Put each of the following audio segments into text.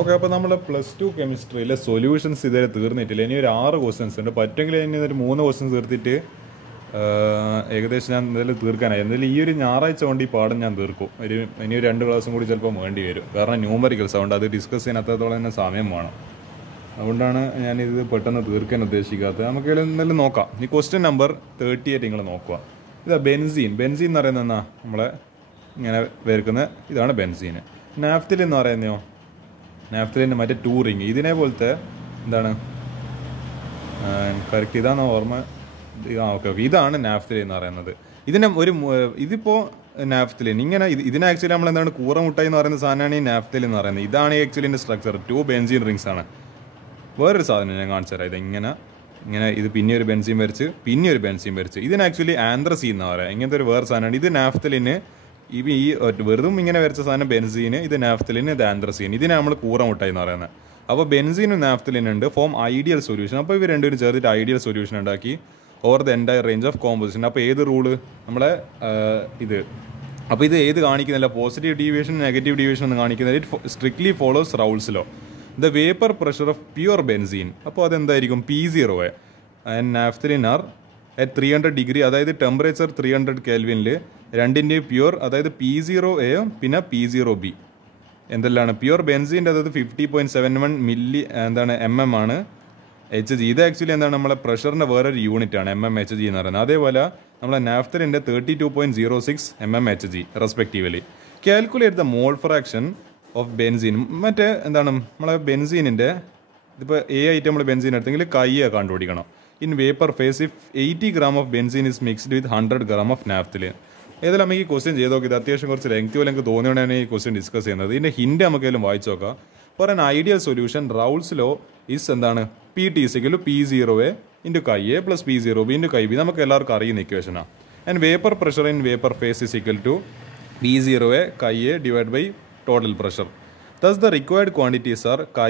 Okay, അപ്പോൾ നമ്മൾ +2 കെമിസ്ട്രിയിലെ solutions ഇതുവരെ തീർന്നിട്ടില്ല. ഇനി ഒരു 6 ക്വസ്റ്റ്യൻസ് ഉണ്ട്. പറ്റുമെങ്കിൽ ഇനി ഒരു 3 ക്വസ്റ്റ്യൻസ് തീർത്തിട്ട് ഏകദേശം ഞാൻ എന്തായാലും തീർക്കാനായി. എന്തായാലും ഈ ഒരു ഞായറാഴ്ച കൊണ്ട് ഈ പാഠം ഞാൻ തീർക്കും. ഇനി ഒരു 2 ക്ലാസ്സും കൂടി ചിലപ്പോൾ വേണ്ടി വരും. കാരണം ന്യൂമറിക്കൽസ് അതുകൊണ്ട് അത് ഡിസ്കസ് ചെയ്യാൻ അത്രത്തോളം തന്നെ സമയം വേണം. അതുകൊണ്ടാണ് ഞാനിത് പെട്ടെന്ന് തീർക്കാൻ ഉദ്ദേശിക്കാത്തത്. നമുക്ക് എന്തായാലും നോക്കാം. ഈ ക്വസ്റ്റ്യൻ നമ്പർ 38 നിങ്ങൾ നോക്കുക. ഇതാ ബെൻസീൻ എന്ന് പറയുന്നത് എന്നാ നമ്മളെ ഇങ്ങനെ വരക്കുന്ന ഇതാണ് ബെൻസീൻ. നാഫ്തലിൻ എന്ന് പറയുന്നതോ നാഫ്തലിൻ്റെ മറ്റേ ടൂറിങ് ഇതിനെ പോലത്തെ എന്താണ് കറക്റ്റ് ഇതാണ് ഓർമ്മ. ഓക്കെ ഇതാണ് നാഫ്തലിൻ എന്ന് പറയുന്നത്. ഇതിപ്പോൾ നാഫ്തലിൻ ഇങ്ങനെ ഇതിനെ ആക്ച്വലി നമ്മൾ എന്താണ് കൂറമുട്ടായി എന്ന് പറയുന്ന സാധനമാണ് ഈ നാഫ്തലിൻ എന്ന് പറയുന്നത്. ഇതാണ് ആക്ച്വലി ഇതിൻ്റെ സ്ട്രക്ചർ. 2 ബെൻസീൻ റിങ്സ് ആണ്. വേറൊരു സാധനം ഞാൻ കാണിച്ചു തരാം. ഇങ്ങനെ ഇത് പിന്നെ ഒരു ബെൻസീൻ വരച്ച് പിന്നെ ഒരു ബെൻസീൻ വരച്ച് ഇതിന് ആക്ച്വലി ആന്ത്രസീൻ എന്ന് പറയാം. ഇങ്ങനത്തെ ഒരു വേറെ സാധനമാണ്. ഇത് നാഫ്തലിന് ഈ വെറുതും ഇങ്ങനെ വരച്ച സാധനം ബെൻസീന്, ഇത് നാഫ്തലിന്, ഇത് ആന്ത്രസീൻ. ഇതിനെ നമ്മൾ കൂറമുട്ടായി എന്ന് പറയുന്നത്. അപ്പോൾ ബെൻസീനും നാഫ്തലിനും ഉണ്ട് ഫോം ഐഡിയൽ സൊല്യൂഷൻ. അപ്പോൾ ഇവർ രണ്ടുപേരും ചേർത്തിട്ട് ഐഡിയൽ സൊല്യൂഷൻ ഉണ്ടാക്കി over the entire range of composition. അപ്പോൾ ഏത് റൂള് നമ്മളെ അപ്പോൾ ഇത് ഏത് കാണിക്കുന്നില്ല, പോസിറ്റീവ് ഡീവിയേഷൻ നെഗറ്റീവ് ഡീവിയേഷൻ എന്ന് കാണിക്കുന്നത്. It strictly follows Raoult's law. The vapour pressure of pure benzene അപ്പോൾ അതെന്തായിരിക്കും P0 and naphthalene are at 300 degree, അതായത് ടെമ്പറേച്ചർ 300 കെൽവിനിൽ രണ്ടിൻ്റെയും പ്യുവർ, അതായത് P0A പിന്നെ P0B എന്തെല്ലാണ് പ്യുവർ ബെൻസീൻ്റെ, അതായത് 50.71 മില്ലി MM ആണ് HG. ഇത് ആക്ച്വലി എന്താണ് നമ്മളെ പ്രഷറിൻ്റെ വേറൊരു യൂണിറ്റ് ആണ് mmHg എന്ന് പറയുന്നത്. അതേപോലെ നമ്മളെ നാഫ്തലിൻ്റെ 32.06 mmHg respectively. Calculate the mall fraction of benzene. മറ്റേ എന്താണ് നമ്മളെ ബെൻസീനിൻ്റെ ഇതിപ്പോൾ ആയിട്ട് നമ്മൾ ബെൻസീൻ എടുത്തെങ്കിൽ കയ്യെ കണ്ടുപിടിക്കണം. In vapour face if 80 gram of benzene is mixed with 100 gram of naphthalene. ഏതായാലും നമുക്ക് ഈ ക്വസ്റ്റ്യൻ ചെയ്ത് നോക്കി. ഇത് അത്യാവശ്യം കുറച്ച് ലെങ്ത് പോലെ എനിക്ക് തോന്നിയോണ്ടാണ് ഈ ക്വസ്റ്റ്യൻ ഡിസ്കസ് ചെയ്യുന്നത്. ഇതിൻ്റെ ഹിൻഡ് നമുക്കെല്ലാം വായിച്ചു നോക്കാം. For an ideal solution റൗൾസ് law is എന്താണ് PT = P0A × Ka + P0B × Kb. നമുക്ക് എല്ലാവർക്കും അറിയുന്ന ഇക്വേഷനാണ്. And vapour pressure in vapour phase is equal to P0A Ka / total pressure. Thus the required quantities are Ka,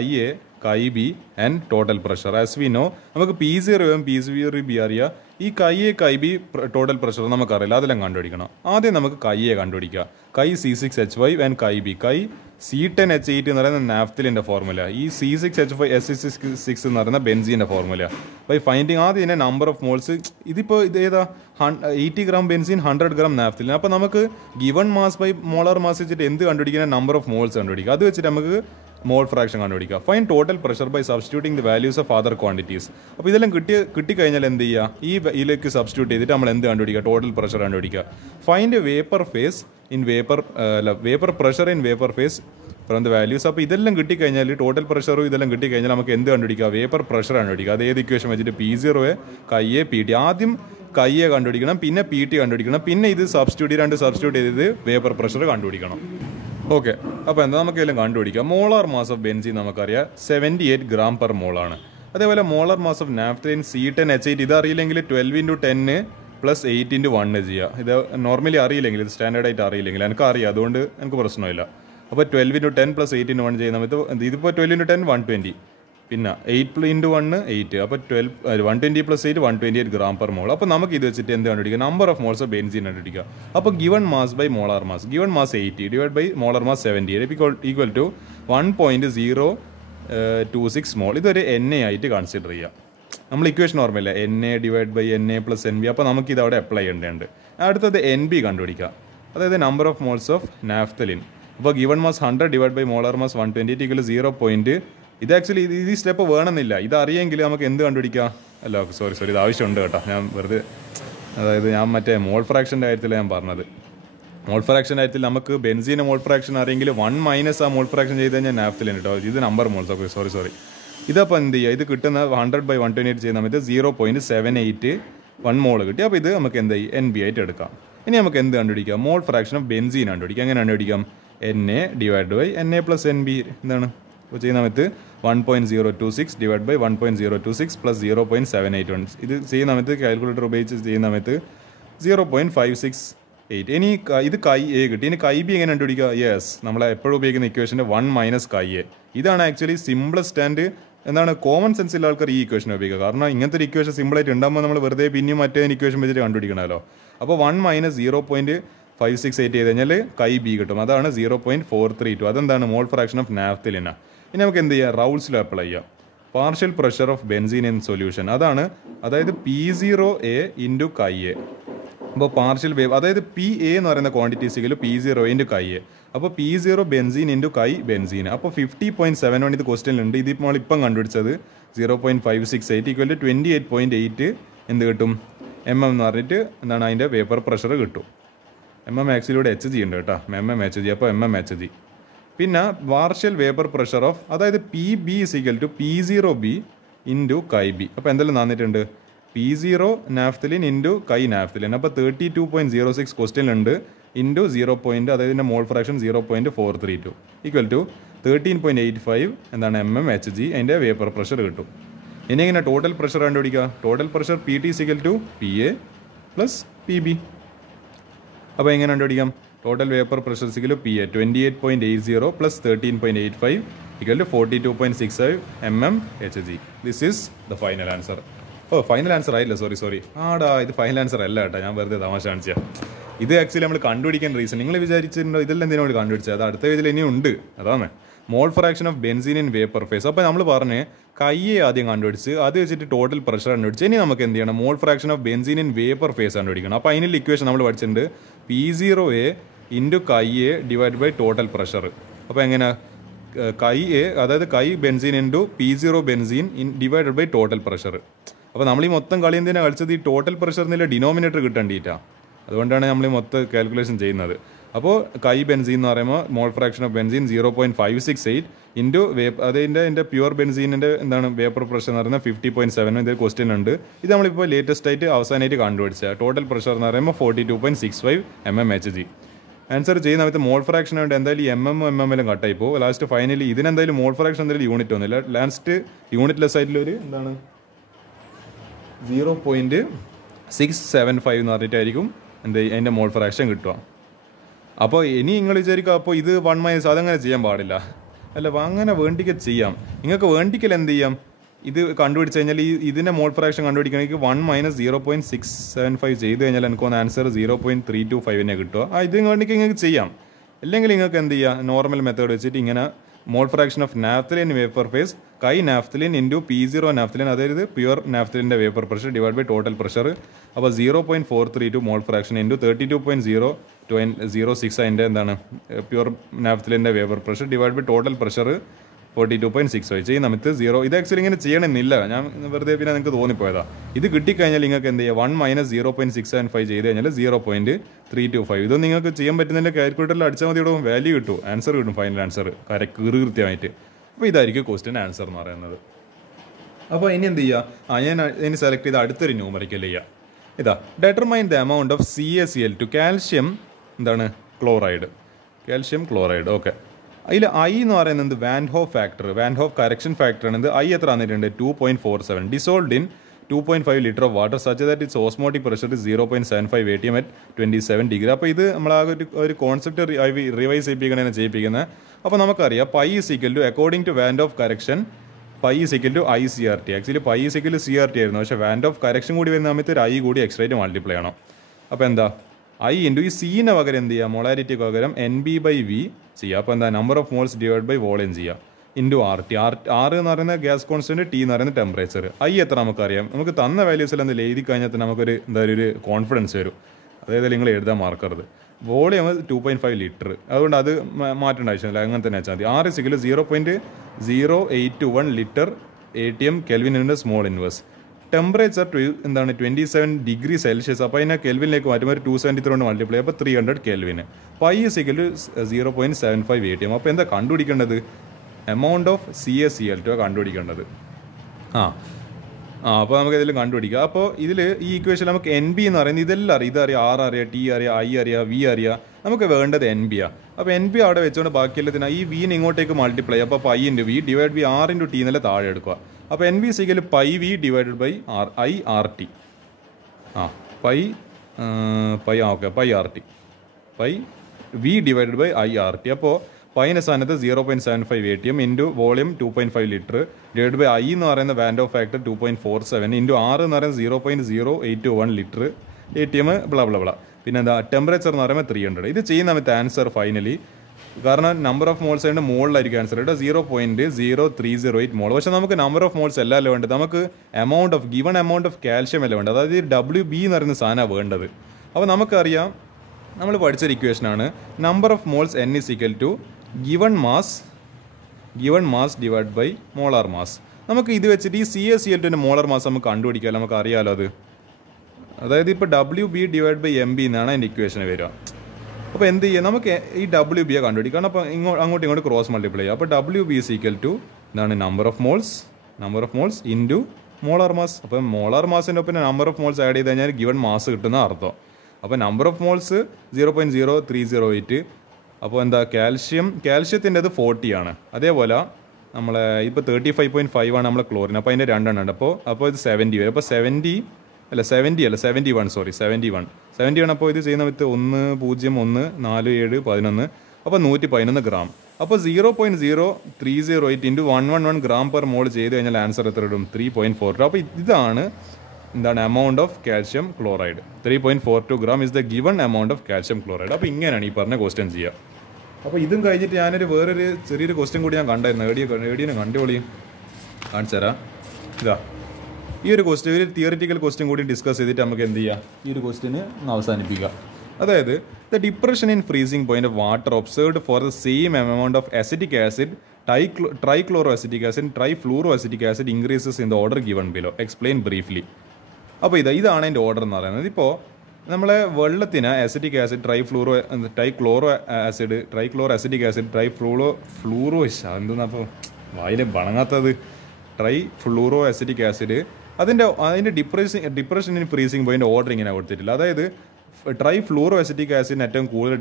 Kb and total pressure. As we know, നമുക്ക് P0 P0B അറിയാം. ഈ Ka Kb total pressure നമുക്കറിയില്ല, അതെല്ലാം കണ്ടുപിടിക്കണം. ആദ്യം നമുക്ക് Ka കണ്ടുപിടിക്കുക. Ka C6H5 and Kb. Ka C10H8 എന്ന് പറയുന്ന നാഫ്തലിൻ്റെ ഫോർമുല. ഈ C6H5 എന്ന് പറയുന്ന ബെൻസീൻ്റെ ഫോർമുല. ബൈ ഫൈൻഡിങ് ആദ്യം ഇതിൻ്റെ നമ്പർ ഓഫ് മോൾസ്. ഇതിപ്പോൾ ഇത് ഏതാ 80 gram ബെൻസീൻ 100 gram നാഫ്തലിൻ. അപ്പോൾ നമുക്ക് given mass by molar mass വെച്ചിട്ട് എന്ത് കണ്ടുപിടിക്കുന്ന നമ്പർ ഓഫ് മോൾസ് കണ്ടുപിടിക്കുക. അത് വെച്ചിട്ട് നമുക്ക് മോൾ ഫ്രാക്ഷൻ കണ്ടുപിടിക്കുക. Find total pressure by substituting the values of other quantities. അപ്പോൾ ഇതെല്ലാം കിട്ടിക്കഴിഞ്ഞാൽ എന്ത് ചെയ്യുക, ഇതിലേക്ക് സബ്സ്റ്റിറ്റ്യൂട്ട് ചെയ്തിട്ട് നമ്മൾ എന്ത് കണ്ടുപിടിക്കുക, ടോട്ടൽ പ്രഷർ കണ്ടുപിടിക്കുക. Find vapour face in vapour pressure in vapour face from the values. അപ്പോൾ ഇതെല്ലാം കിട്ടിക്കഴിഞ്ഞാൽ ടോട്ടൽ പ്രഷറും ഇതെല്ലാം കിട്ടിക്കഴിഞ്ഞാൽ നമുക്ക് എന്ത് കണ്ടുപിടിക്കുക, വേപ്പർ പ്രഷർ കണ്ടുപിടിക്കുക. അത് ഏത് ഇക്വേഷൻ വെച്ചിട്ട് P0A Ka PT. ആദ്യം Ka കണ്ടുപിടിക്കണം, പിന്നെ PT കണ്ടുപിടിക്കണം, പിന്നെ ഇത് സബ്സ്റ്റിറ്റ്യൂട്ട് ചെയ്ത് വേപ്പർ പ്രഷർ കണ്ടുപിടിക്കണം. ഓക്കെ, അപ്പോൾ എന്താ നമുക്ക് എല്ലാം കണ്ടുപിടിക്കാം. മോളാർ മാസ് ഓഫ് ബെൻസീൻ നമുക്കറിയാം 78 gram per mol ആണ്. അതേപോലെ molar mass of naphthalene C10H8 ഇത് അറിയില്ലെങ്കിൽ 12 × 10 + 8 × 1 ചെയ്യുക. ഇത് നോർമലി അറിയില്ലെങ്കിൽ, ഇത് സ്റ്റാൻഡേർഡായിട്ട് അറിയില്ലെങ്കിൽ എനിക്ക് അറിയാം, അതുകൊണ്ട് എനിക്ക് പ്രശ്നമില്ല. അപ്പോൾ 12 × 10 + 8 × 1 ചെയ്യുന്ന സമയത്ത് ഇതിപ്പോൾ 12 × 10 120, പിന്നെ 8 × 1 8, അപ്പോൾ 120 + 8 128 gram per mol. അപ്പോൾ നമുക്ക് ഇത് വെച്ചിട്ട് എന്ത് കണ്ടുപിടിക്കുക, number of moles of benzene കണ്ടുപിടിക്കുക. അപ്പോൾ given mass by molar mass, given mass 80 / molar mass 78 equal to 1.026 mol. ഇതൊരു NA ആയിട്ട് കൺസിഡർ ചെയ്യുക. നമ്മൾ ഇക്വേഷൻ ഓർമ്മയില്ല, NA / NA + NB. അപ്പോൾ നമുക്ക് ഇത് അവിടെ അപ്ലൈ ചെയ്യേണ്ടതുണ്ട്. അടുത്തത് NB കണ്ടുപിടിക്കുക, അതായത് number of moles of naphthalene. അപ്പോൾ ഗിവൺ മാസ് 100 / മോളാർ മാസ് 120 = 0. ഇത് ആക്ച്വലി ഈ സ്റ്റെപ്പ് വേണമെന്നില്ല, ഇത് അറിയെങ്കിൽ നമുക്ക് എന്ത് കണ്ടുപിടിക്കാം. അല്ല സോറി ഇത് ആവശ്യമുണ്ട് കേട്ടോ. ഞാൻ വെറുതെ ഞാൻ മറ്റേ മോൾ ഫ്രാക്ഷൻ്റെ കാര്യത്തിൽ ഞാൻ പറഞ്ഞത്. മോൾ ഫ്രാക്ഷൻ്റെ കാര്യത്തിൽ നമുക്ക് ബെൻസീൻ്റെ മോൾ ഫ്രാക്ഷൻ അറിയെങ്കിൽ 1 - ആ മോൾ ഫ്രാക്ഷൻ ചെയ്ത് കഴിഞ്ഞാൽ നാഫ്തലിൻ കേട്ടോ. ഇത് നമ്പർ മോൾസ്. ഓക്കെ സോറി ഇതപ്പോൾ എന്ത് ചെയ്യുക, ഇത് കിട്ടുന്ന 100/128 ചെയ്യുന്ന സമയത്ത് 0.781 മോൾ കിട്ടി. അപ്പോൾ ഇത് നമുക്ക് എന്തായി NB ആയിട്ട് എടുക്കാം. ഇനി നമുക്ക് എന്ത് കണ്ടുപിടിക്കാം, മോൾ ഫ്രാക്ഷൻ ഓഫ് ബെൻസീൻ കണ്ടുപിടിക്കാം. എങ്ങനെ കണ്ടുപിടിക്കാം, NA / NA + NB എന്താണ് അപ്പോൾ ചെയ്യുന്ന സമയത്ത് 1.026 / 1.026 + 0.781. ഇത് ചെയ്യുന്ന സമയത്ത് കാൽക്കുലേറ്റർ ഉപയോഗിച്ച് ചെയ്യുന്ന സമയത്ത് 0.568. ഇനി ഇത് Ka കിട്ടി. ഇനി Kb എങ്ങനെ കണ്ടുപിടിക്കുക, യെസ് നമ്മളെ എപ്പോഴും ഉപയോഗിക്കുന്ന ഇക്വേഷൻ്റെ 1 - Ka. ഇതാണ് ആക്ച്വലി സിംപ്ലസ്റ്റ് ആൻഡ് എന്താണ് കോമൺ സെൻസിലുള്ള ആൾക്കാർ ഈ ഇക്വേഷൻ ഉപയോഗിക്കുക. കാരണം ഇങ്ങനത്തെ ഒരു ഇക്വേഷൻ സിമ്പിളായിട്ട് ഉണ്ടാകുമ്പോൾ നമ്മൾ വെറുതെ പിന്നെയും മറ്റേ ഇക്വേഷൻ വെച്ചിട്ട് കണ്ടുപിടിക്കണമല്ലോ. അപ്പോൾ 1 - 0.568 ചെയ്ത് കഴിഞ്ഞാൽ കൈ ബി കിട്ടും. അതാണ് 0.432. അതെന്താണ്? Mole fraction of naphthalene. ഇനി നമുക്ക് എന്ത് ചെയ്യാം? റൗൾസ് ലോ അപ്ലൈ ചെയ്യാം. Partial pressure of benzene in solution അതാണ്, അതായത് P0A ഇൻറ്റു കൈ എ. അപ്പോൾ പാർഷ്യൽ വേവ്, അതായത് PA എന്ന് പറയുന്ന quantity സിക്കൽ P0 into chi A. അപ്പോൾ P0 ബെൻസീൻ ഇൻറ്റു കൈ ബെൻസീൻ. അപ്പോൾ 50.71 ഇത് ക്വസ്റ്റ്യനിലുണ്ട്. ഇതിപ്പോൾ നമ്മളിപ്പം കണ്ടുപിടിച്ചത് 0.568 ഈക്വൽ ടു 28.8 എന്ത് കിട്ടും? MM എന്ന് പറഞ്ഞിട്ട് എന്താണ് അതിൻ്റെ വേപ്പർ പ്രഷർ കിട്ടും. MM ആക്സിലൂടെ HG ഉണ്ട് കേട്ടോ, MM HG. അപ്പോൾ MM HG. പിന്നെ പാർഷ്യൽ വേപ്പർ പ്രഷർ ഓഫ്, അതായത് PB equal to P0B into chi B. അപ്പോൾ എന്തെല്ലാം തന്നിട്ടുണ്ട്? P0 നാഫ്തലിൻ ഇൻറ്റു കൈ നാഫ്തലിൻ. അപ്പോൾ 32.06 ക്വസ്റ്റ്യനിലുണ്ട് ഇൻറ്റു 0. അതായത് ഇതിൻ്റെ മോൾ ഫ്രാക്ഷൻ 0.432 ഈക്വൽ ടു 13.85 എന്താണ് MM HG അതിൻ്റെ വേപ്പർ പ്രഷർ കിട്ടും. ഇനി എങ്ങനെ ടോട്ടൽ പ്രഷർ കണ്ടുപിടിക്കുക? Total pressure PT equal to PA plus PB. അപ്പോൾ എങ്ങനെ കണ്ടുപിടിക്കാം? ടോട്ടൽ വേപ്പർ പ്രഷർ സിക്കൽ PA 28.80 plus 13.85 equal to 42.65 MM HG. This is the final answer. Oh, final answer ആയില്ല, സോറി. ആടാ, ഇത് ഫൈനൽ ആൻസർ അല്ല കേട്ടോ, ഞാൻ വെറുതെ തമാശ കാണിച്ചാൽ. ഇത് ആക്ച്വലി നമ്മൾ കണ്ടുപിടിക്കാൻ റീസൺ നിങ്ങൾ വിചാരിച്ചിട്ടുണ്ടോ ഇതെല്ലാം എന്തിനാ നമ്മൾ കണ്ടുപിടിച്ചത്? അത് അടുത്ത പേജിൽ ഇനിയും ഉണ്ട്. അതാണ് മോൾ fraction of benzene in vapour face. അപ്പോൾ നമ്മൾ പറഞ്ഞ് കൈയെ ആദ്യം കണ്ടുപിടിച്ച് അത് വെച്ചിട്ട് ടോട്ടൽ പ്രഷർ കണ്ടുപിടിച്ച് ഇനി നമുക്ക് എന്ത് ചെയ്യണം? Mole fraction of benzene in vapour phase കണ്ടുപിടിക്കണം. അപ്പോൾ അതിനുള്ള ഇക്വേഷൻ നമ്മൾ പഠിച്ചിട്ടുണ്ട് P0A into chi A divide by total pressure. അപ്പോൾ എങ്ങനെ? കൈ എ, അതായത് chi benzene into P0 benzene divided by total pressure. അപ്പോൾ നമ്മൾ ഈ മൊത്തം കളി എന്തിനാണ് കളിച്ചത്? ഈ ടോട്ടൽ പ്രഷറിനുള്ള ഡിനോമിനേറ്റർ കിട്ടേണ്ടിയിട്ടാണ്. അതുകൊണ്ടാണ് നമ്മൾ ഈ മൊത്തം കാൽക്കുലേഷൻ ചെയ്യുന്നത്. അപ്പോൾ കൈ ബെൻസീൻ എന്ന് പറയുമ്പോൾ മോൾ ഫ്രാക്ഷൻ ഓഫ് ബെൻസീൻ 0.568 ഇൻറ്റു അതിൻ്റെ പ്യുവർ ബെൻസീനിൻ്റെ എന്താണ് വേപ്പർ പ്രഷർ എന്ന് പറയുന്നത് 50.7. ഇതിൽ ക്വസ്റ്റ്യൻ ഉണ്ട്. ഇത് നമ്മളിപ്പോൾ ലേറ്റസ്റ്റ് ആയിട്ട് അവസാനമായിട്ട് കണ്ടുപിടിച്ച ടോട്ടൽ പ്രഷർ എന്ന് പറയുമ്പോൾ 42.65 MM HG. ആൻസർ ചെയ്യുന്ന സമയത്ത് മോൾ ഫ്രാക്ഷൻ ആയിട്ട് എന്തായാലും ഈ MM എല്ലാം കട്ടായി പോകും. ലാസ്റ്റ് ഫൈനലി ഇതിനെന്തായാലും മോൾ ഫ്രാക്ഷൻ എന്തായാലും യൂണിറ്റ് ഒന്നുമില്ല. ലാസ്റ്റ് യൂണിറ്റ് ലെസ് ആയിട്ടുള്ളൊരു എന്താണ് 0.675 എന്ന് പറഞ്ഞിട്ടായിരിക്കും അതിൻ്റെ മോൾ ഫ്രാക്ഷൻ കിട്ടുക. അപ്പോൾ ഇനി നിങ്ങൾ വിചാരിക്കുക അപ്പോൾ ഇത് 1 - അതങ്ങനെ ചെയ്യാൻ പാടില്ല. അല്ല, അങ്ങനെ വേണ്ടിക്ക് ചെയ്യാം. നിങ്ങൾക്ക് വേണ്ടിക്കൽ എന്ത് ചെയ്യാം? ഇത് കണ്ടുപിടിച്ച് കഴിഞ്ഞാൽ ഇതിൻ്റെ മോൾ ഫ്രാക്ഷൻ കണ്ടുപിടിക്കണമെങ്കിൽ 1 - 0.675 ചെയ്ത് കഴിഞ്ഞാൽ എനിക്ക് ആൻസർ 0.325 കിട്ടുക. ഇത് വേണ്ടിക്ക് നിങ്ങൾക്ക് ചെയ്യാം. അല്ലെങ്കിൽ നിങ്ങൾക്ക് എന്ത് ചെയ്യുക? നോർമൽ മെത്തേഡ് വെച്ചിട്ട് ഇങ്ങനെ mole fraction of naphthalene vapour phase chi naphthalene into P0 naphthalene, അതായത് പ്യുവർ നാഫ്തലിൻ്റെ vapour pressure divide by total pressure. അപ്പോൾ 0.432 മോൾ ഫ്രാക്ഷൻ ഇൻറ്റു 32.006 അതിൻ്റെ എന്താണ് പ്യുവർ നാഫ്തലിൻ്റെ vapour pressure divide by total pressure 42.65 ചെയ്യുന്ന സമയത്ത് 0. ഇത് ആക്ച്വലി ഇങ്ങനെ ചെയ്യണമെന്നില്ല, ഞാൻ വെറുതെ പിന്നെ നിങ്ങൾക്ക് തോന്നിപ്പോയതാ. ഇത് കിട്ടിക്കഴിഞ്ഞാൽ നിങ്ങൾക്ക് എന്ത് ചെയ്യുക? 1 - 0.675 ചെയ്ത് കഴിഞ്ഞാൽ 0.325. ഇത് നിങ്ങൾക്ക് ചെയ്യാൻ പറ്റുന്നതിൻ്റെ കാൽക്കുലേറ്ററിൽ അടിച്ചാൽ മതി, ഇവിടെ വാല്യൂ കിട്ടും, ആൻസർ കിട്ടും, ഫൈനൽ ആൻസർ കൃത്യമായിട്ട്. അപ്പോൾ ഇതായിരിക്കും ക്വസ്റ്റ്യൻ ആൻസർ എന്ന് പറയുന്നത്. അപ്പോൾ ഇനി എന്ത് ചെയ്യുക? ഞാൻ ഇനി സെലക്ട് ചെയ്ത് അടുത്തൊരു ന്യൂമറിക്കൽ ചെയ്യുക. ഇതാ, determine the amount of CaCl2 calcium എന്താണ് കാൽഷ്യം ക്ലോറൈഡ്. ഓക്കെ, അതിൽ I എന്ന് പറയുന്നത് van Hoff factor, van Hoff correction factor ആണ്. I എത്ര തന്നിട്ടുണ്ട്? 2.47 dissolved in 2.5 litre of water such that its osmotic pressure 0.75 atm at 27 degree. അപ്പോൾ ഇത് നമ്മൾ ആ ഒരു കോൺസെപ്റ്റ് റിവൈസ് ചെയ്യിപ്പിക്കുന്നത്. അപ്പോൾ നമുക്കറിയാം π is equal to according to van Hoff correction π is equal to ICRT. Actually π is equal to CRT ആയിരുന്നു, പക്ഷേ van Hoff correction കൂടി വരുന്ന സമയത്ത് ഒരു I കൂടി എക്സ്ട്രാ ആയിട്ട് മൾട്ടിപ്ലൈ ചെയ്യണം. അപ്പോൾ എന്താ I ഇൻറ്റു ഈ സീനെ പകരം എന്ത് ചെയ്യുക? മൊളാരിറ്റിക്ക് പകരം NB/V ചെയ്യുക. അപ്പോൾ എന്താ number of moles divide by volume ചെയ്യുക ഇൻറ്റു RT. R എന്ന് പറയുന്ന ഗ്യാസ് കോൺസ്റ്റൻറ്റ്, T എന്ന് പറയുന്ന ടെമ്പറേച്ചർ. I എത്ര നമുക്കറിയാം. നമുക്ക് തന്ന വാല്യൂസിൽ എന്തായാലും എഴുതി കഴിഞ്ഞാൽ നമുക്കൊരു എന്തായാലും ഒരു കോൺഫിഡൻസ് വരും. അതായത് നിങ്ങൾ എഴുതാൻ മാർക്കരുത്. വോളിയം 2.5 ലിറ്റർ, അതുകൊണ്ട് അത് മാറ്റേണ്ട ആവശ്യമില്ല, അങ്ങനെ തന്നെ വെച്ചാൽ മതി. R is equal to 0.0821 litre ATM kelvin in small inverse. Temperature എന്താണ് 27 ഡിഗ്രി സെൽഷ്യസ്. അപ്പോൾ അതിനെ കെൽവിനിലേക്ക് മാറ്റുമ്പോൾ ഒരു 273 കൊണ്ട് മൾട്ടിപ്ലൈ അപ്പോൾ 300 കെൽവിന്. π is equal to 0.75 atm. അപ്പോൾ എന്താ കണ്ടുപിടിക്കേണ്ടത്? എമൗണ്ട് ഓഫ് CaCl2 കണ്ടുപിടിക്കേണ്ടത്. അപ്പോൾ നമുക്ക് ഇതിൽ കണ്ടുപിടിക്കാം. അപ്പോൾ ഇതിൽ ഈ ഇക്വേഷൻ നമുക്ക് NB എന്ന് പറയുന്നത് ഇതെല്ലാം അറിയാം. ഇതറിയാം, R അറിയാം, T അറിയാം, I അറിയാം, V അറിയാം. നമുക്ക് വേണ്ടത് NB ആണ്. അപ്പോൾ NB അവിടെ വെച്ചുകൊണ്ട് ബാക്കിയെല്ലാത്തിനാണ് ഈ വിന് ഇങ്ങോട്ടേക്ക് മൾട്ടിപ്ലൈ. അപ്പോൾ π into V divide by R into T എന്നല്ല താഴെ എടുക്കുക. അപ്പോൾ NB is equal to πV divided by IRT. πRT πV divided by IRT. അപ്പോൾ പൈൻ്റെ സ്ഥാനത്ത് 0.75 atm into volume 2.5 litre divide by I എന്ന് പറയുന്ന van't Hoff factor 2.47 into R എന്ന് പറയുന്നത് 0.0821 ലിറ്റർ ATM ബ്ല ബ്ല ബ്ല. പിന്നെ എന്താ ടെമ്പറേച്ചർ എന്ന് പറയുമ്പോൾ 300. ഇത് ചെയ്യുന്ന സമയത്ത് ആൻസർ ഫൈനലി, കാരണം നമ്പർ ഓഫ് മോൾസ് അതിൻ്റെ മുകളിലായിരിക്കും ആൻസർ കേട്ടോ, 0.0308 മോൾ. പക്ഷേ നമുക്ക് നമ്പർ ഓഫ് മോൾസ് അല്ലല്ലോ വേണ്ടത്, നമുക്ക് ഗിവൺ എമൗണ്ട് ഓഫ് കാൽഷ്യം അല്ല വേണ്ടത്, അതായത് WB എന്ന് പറയുന്ന സാധനമാണ് വേണ്ടത്. അപ്പോൾ നമുക്കറിയാം, നമ്മൾ പഠിച്ചൊരു ഇക്വേഷനാണ് number of moles N is equal to given mass divide by molar mass. നമുക്ക് ഇത് വെച്ചിട്ട് ഈ CaCl2ൻ്റെ മോളാർ മാസ് നമുക്ക് കണ്ടുപിടിക്കാം, നമുക്ക് അറിയാമല്ലോ അത്. അതായത് ഇപ്പോൾ WB ഡിവൈഡ് ബൈ MB എന്നാണ് അതിൻ്റെ ഇക്വേഷൻ വരിക. അപ്പോൾ എന്ത് ചെയ്യുക, നമുക്ക് ഈ WB കണ്ടുപിടിക്കാം. അപ്പോൾ അങ്ങോട്ടും ഇങ്ങോട്ട് ക്രോസ് മൾട്ടിപ്ലൈ ചെയ്യുക. അപ്പോൾ WB is equal to എന്താണ് number of moles into molar mass. അപ്പോൾ മോളാർ മാസിൻ്റെ ഒപ്പം നമ്പർ ഓഫ് മോൾസ് ആഡ് ചെയ്ത് കഴിഞ്ഞാൽ ഗിവൺ മാസ് കിട്ടുന്ന അർത്ഥം. അപ്പോൾ നമ്പർ ഓഫ് മോൾസ് 0.0308. അപ്പോൾ എന്താ കാൽഷ്യത്തിൻ്റെത് 40 ആണ്. അതേപോലെ നമ്മളെ ഇപ്പോൾ 35.5 ആണ് നമ്മളെ ക്ലോറിൻ. അപ്പോൾ അതിൻ്റെ 2 എണ്ണം ഉണ്ട്. അപ്പോൾ ഇത് 70 വരും. അപ്പോൾ 71. അപ്പോൾ ഇത് ചെയ്യുന്ന വിത്ത് 1.014711. അപ്പോൾ 111 ഗ്രാം. അപ്പോൾ 0.0308 ഇൻറ്റു 111 ഗ്രാം പെർ മോൾ ചെയ്ത് കഴിഞ്ഞാൽ ആൻസർ എത്ര ഇടും? 3.42. അപ്പോൾ ഇതാണ് എന്താണ് amount of calcium chloride. 3.42 gram is the given amount of calcium chloride. അപ്പോൾ ഇങ്ങനെയാണ് ഈ പറഞ്ഞ ക്വസ്റ്റ്യൻ ചെയ്യുക. അപ്പോൾ ഇതും കഴിഞ്ഞിട്ട് വേറൊരു ചെറിയൊരു ക്വസ്റ്റ്യൻ കൂടി ഞാൻ കണ്ടായിരുന്നു. എവിടെയാണ് കണ്ടുപൊളി കാണിച്ചു തരാം. ഇതാ ഈ ഒരു ക്വസ്റ്റ്യൻ, ഒരു തിയറിറ്റിക്കൽ ക്വസ്റ്റ്യൻ കൂടി ഡിസ്കസ് ചെയ്തിട്ട് നമുക്ക് എന്ത് ചെയ്യാം, ഈ ഒരു ക്വസ്റ്റ്യന് അവസാനിപ്പിക്കുക. അതായത് the depression in freezing point of water observed for the same amount of acetic acid trichloro acetic acid trifluoro acetic acid increases in the order given below. Explain briefly. അപ്പോൾ ഇതാണ് അതിൻ്റെ ഓർഡർ എന്ന് പറയുന്നത്. ഇപ്പോൾ നമ്മളെ വെള്ളത്തിന് acetic acid trichloro acetic acid trifluoro എന്തെന്നാ അപ്പോൾ വായിലെ ബണങ്ങാത്തത്, ട്രൈഫ്ലൂറോ അസിറ്റിക് ആസിഡ് അതിൻ്റെ depression in freezing point order ഇങ്ങനെ കൊടുത്തിട്ടില്ല. അതായത് ട്രൈഫ്ലൂറോ അസിറ്റിക് ആസിഡിന് ഏറ്റവും കൂടുതൽ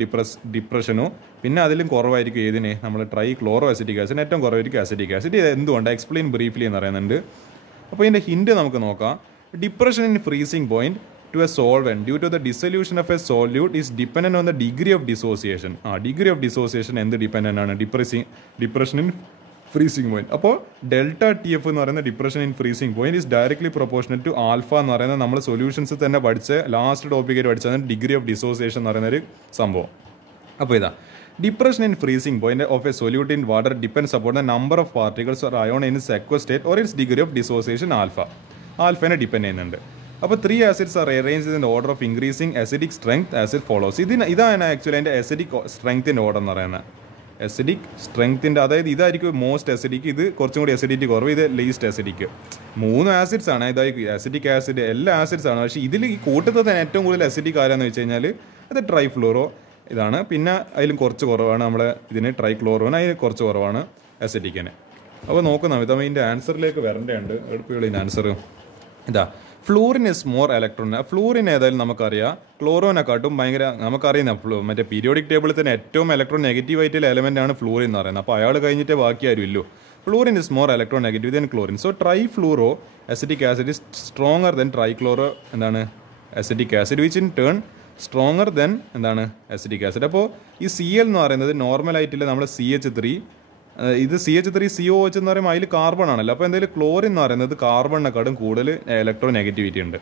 ഡിപ്രഷനും പിന്നെ അതിലും കുറവായിരിക്കും ഏതിന് നമ്മൾ ട്രൈക്ലോറോ അസിറ്റിക് ആസിഡിന് ഏറ്റവും കുറവായിരിക്കും അസിറ്റിക് ആസിഡ്. ഇത് എന്തുകൊണ്ട് എക്സ്പ്ലെയിൻ ബ്രീഫ്ലി എന്ന് പറയുന്നുണ്ട്. അപ്പോൾ ഇതിൻ്റെ ഹിൻറ്റ് നമുക്ക് നോക്കാം. Depression in freezing point to a solvent due to the dissolution of a solute is dependent on the degree of dissociation. Degree of dissociation എന്ത് ഡിപ്പെൻഡൻ്റ് ആണ്? Depression in freezing point. അപ്പോൾ ΔTF എന്ന് പറയുന്ന depression in freezing point is directly proportional to alpha എന്ന് പറയുന്ന നമ്മൾ solutions തന്നെ പഠിച്ച ലാസ്റ്റ് ടോപ്പിക്കായിട്ട് പഠിച്ചതാണ് ഡിഗ്രി ഓഫ് ഡിസോസിയേഷൻ എന്ന് പറയുന്ന ഒരു സംഭവം. അപ്പോൾ depression in freezing point of a solute in water depends upon the number of particles or ion in aqueous state or its degree of dissociation ആൽഫനെ ഡിപ്പെൻഡ് ചെയ്യുന്നുണ്ട്. അപ്പോൾ 3 acids are arranged in the order of increasing acidic strength as it follows. ഇതാണ് actually അതിൻ്റെ acidic സ്ട്രെങ്ത്തിൻ്റെ order എന്ന് പറയുന്നത്. acidic സ്ട്രെങ്ത്തിൻ്റെ, അതായത് ഇതായിരിക്കും most acidic, ഇത് കുറച്ചും കൂടി അസിഡിറ്റി കുറവ്, ഇത് ലീസ്റ്റ് അസിഡിക്. 3 ആസിഡ്സ് ആണ്. ഇതായിരിക്കും അസിഡിക് ആസിഡ്, എല്ലാ ആസിഡ്സ് ആണ്. പക്ഷേ ഇതിൽ ഈ കൂട്ടത്തിൽ തന്നെ ഏറ്റവും കൂടുതൽ അസിഡിക് ആരാന്ന് വെച്ച് കഴിഞ്ഞാൽ അത് ട്രൈഫ്ലൂറോ ഇതാണ്. പിന്നെ അതിലും കുറച്ച് കുറവാണ് നമ്മളെ ഇതിന് ട്രൈക്ലോറോന്, അതിന് കുറച്ച് കുറവാണ് അസിഡിക്കിന്. അപ്പോൾ നോക്കുന്ന ഇതിൻ്റെ ആൻസറിലേക്ക് വരേണ്ടതുണ്ട്. എളുപ്പമുള്ള ഇതിൻ്റെ answer fluorine is more electron. Fluorine ഏതായാലും നമുക്കറിയാം ക്ലോറോനെക്കാട്ടും ഭയങ്കര നമുക്കറിയുന്ന മറ്റേ പീരിയോഡിക് ടേബിളിൽ തന്നെ ഏറ്റവും ഇലക്ട്രോൺ നെഗറ്റീവ് ആയിട്ടുള്ള എലമെൻ്റ് ആണ് ഫ്ലൂറിൻ എന്ന് പറയുന്നത്. അപ്പോൾ അയാൾ കഴിഞ്ഞിട്ടേ ബാക്കി ആരും ഇല്ലല്ലോ. Fluorine is more electron negative than chlorine. So trifluoro acetic acid is stronger than trichloro acetic acid which in turn stronger than acetic acid. അപ്പോൾ ഈ Cl എന്ന് പറയുന്നത് നോർമലായിട്ടില്ല നമ്മുടെ CH3, ഇത് CH3COH എന്ന് പറയുമ്പോൾ അതിൽ കാർബൺ ആണല്ലോ. അപ്പോൾ എന്തായാലും ക്ലോറിൻ എന്ന് പറയുന്നത് കാർബണിനെക്കാളും കൂടുതൽ ഇലക്ട്രോ നെഗറ്റിവിറ്റി ഉണ്ട്.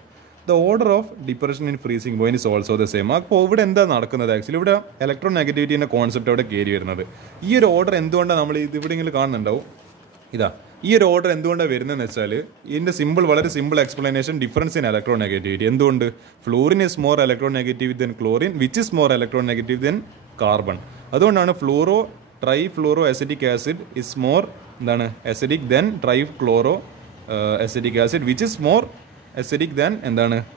The order of depression in freezing point is also the same. അപ്പോൾ ഇവിടെ എന്താ നടക്കുന്നത്? ആക്ച്വലി ഇവിടെ ഇലക്ട്രോ നെഗറ്റിവിറ്റിൻ്റെ കോൺസെപ്റ്റ് അവിടെ കയറി വരുന്നത്. ഈ ഒരു ഓർഡർ എന്തുകൊണ്ടാണ് നമ്മൾ ഇത് ഇവിടെ ഇങ്ങനെ കാണുന്നുണ്ടാവും. ഈ ഒരു ഓർഡർ എന്തുകൊണ്ടാണ് വരുന്നതെന്ന് വെച്ചാൽ ഇതിൻ്റെ വളരെ simple explanation, difference in electronegativity. എന്തുകൊണ്ട്? Fluorine is more electronegative than chlorine which is more electronegative than carbon. അതുകൊണ്ടാണ് trifluoro acetic acid is more acidic than trichloro acetic acid which is more acidic than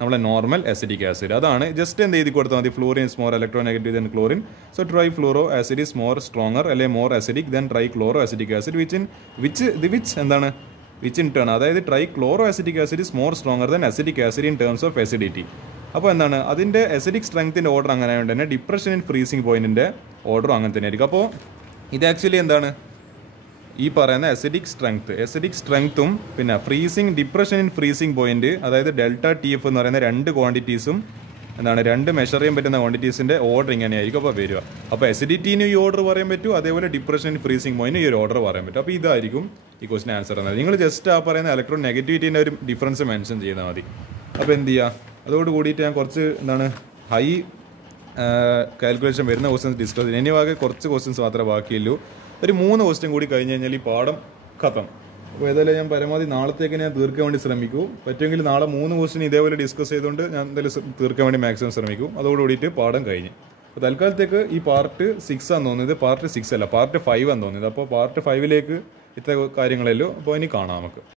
നമ്മളെ normal acidic acid. അതാണ് just എന്ത് എഴുതി കൊടുത്താൽ മതി. Fluorine is more electronegative than chlorine. So trifluoro acid is more stronger അല്ലെങ്കിൽ more acidic than trichloro acetic acid which in turn, അതായത് trichloro acetic acid is more stronger then acidic acid in terms of acidity. അപ്പോൾ അതിൻ്റെ acidic സ്ട്രെങ്ത്തിൻ്റെ order അങ്ങനെ ആയതുകൊണ്ട് തന്നെ depression in freezing പോയിന്റിൻ്റെ ഓർഡറും അങ്ങനെ തന്നെ ആയിരിക്കും. അപ്പോൾ ഇത് ആക്ച്വലി ഈ പറയുന്ന അസിഡിക് സ്ട്രെങ്ത്തും പിന്നെ ഡിപ്രഷൻ ഇൻ ഫ്രീസിംഗ് പോയിന്റ്, അതായത് ΔTF എന്ന് പറയുന്ന രണ്ട് ക്വാണ്ടിറ്റീസും രണ്ട് മെഷർ ചെയ്യാൻ പറ്റുന്ന ക്വാണ്ടിറ്റീസിൻ്റെ ഓർഡർ ഇങ്ങനെയായിരിക്കും അപ്പോൾ വരിക. അപ്പോൾ അസിഡിറ്റിന് ഈ ഓർഡർ പറയാൻ പറ്റും, അതേപോലെ ഡിപ്രഷൻ ഇൻ ഫ്രീസിംഗ് പോയിന്റ് ഈ ഒരു ഓർഡർ പറയാൻ പറ്റും. അപ്പോൾ ഇതായിരിക്കും ഈ ക്വസ്റ്റിന് ആൻസർ എന്നത്. നിങ്ങൾ ജസ്റ്റ് ആ പറയുന്ന ഇലക്ട്രോൺ നെഗറ്റിവിറ്റീൻ്റെ ഒരു ഡിഫറൻസ് മെൻഷൻ ചെയ്താൽ മതി. അപ്പോൾ എന്ത് ചെയ്യുക, അതോട് കൂടിയിട്ട് ഞാൻ കുറച്ച് ഹൈ കാൽക്കുലേഷൻ വരുന്ന ക്വസ്റ്റ്യൻസ് ഡിസ്കസ് ചെയ്യും. ഇനി ആകെ കുറച്ച് ക്വസ്റ്റ്യൻസ് മാത്രമേ ബാക്കിയുള്ളൂ. ഒരു 3 ക്വസ്റ്റ്യൻ കൂടി കഴിഞ്ഞ് കഴിഞ്ഞാൽ ഈ പാഠം ഖത്തം. അപ്പോൾ ഏതായാലും ഞാൻ പരമാവധി നാളത്തേക്ക് ഞാൻ തീർക്കാൻ വേണ്ടി ശ്രമിക്കൂ. പറ്റുമെങ്കിൽ നാളെ 3 ക്വസ്റ്റ്യൻ ഇതേപോലെ ഡിസ്കസ് ചെയ്തുകൊണ്ട് ഞാൻ എന്തായാലും തീർക്കാൻ വേണ്ടി മാക്സിമം ശ്രമിക്കും. അതോടുകൂടിയിട്ട് പാഠം കഴിഞ്ഞ്. അപ്പോൾ തൽക്കാലത്തേക്ക് ഈ പാർട്ട് 6 ആണെന്ന് തോന്നുന്നത്. പാർട്ട് 6 അല്ല, പാർട്ട് 5 ആണെന്ന് തോന്നുന്നത്. അപ്പോൾ പാർട്ട് 5ലേക്ക് ഇത്ര കാര്യങ്ങളല്ലോ. അപ്പോൾ ഇനി കാണാം നമുക്ക്.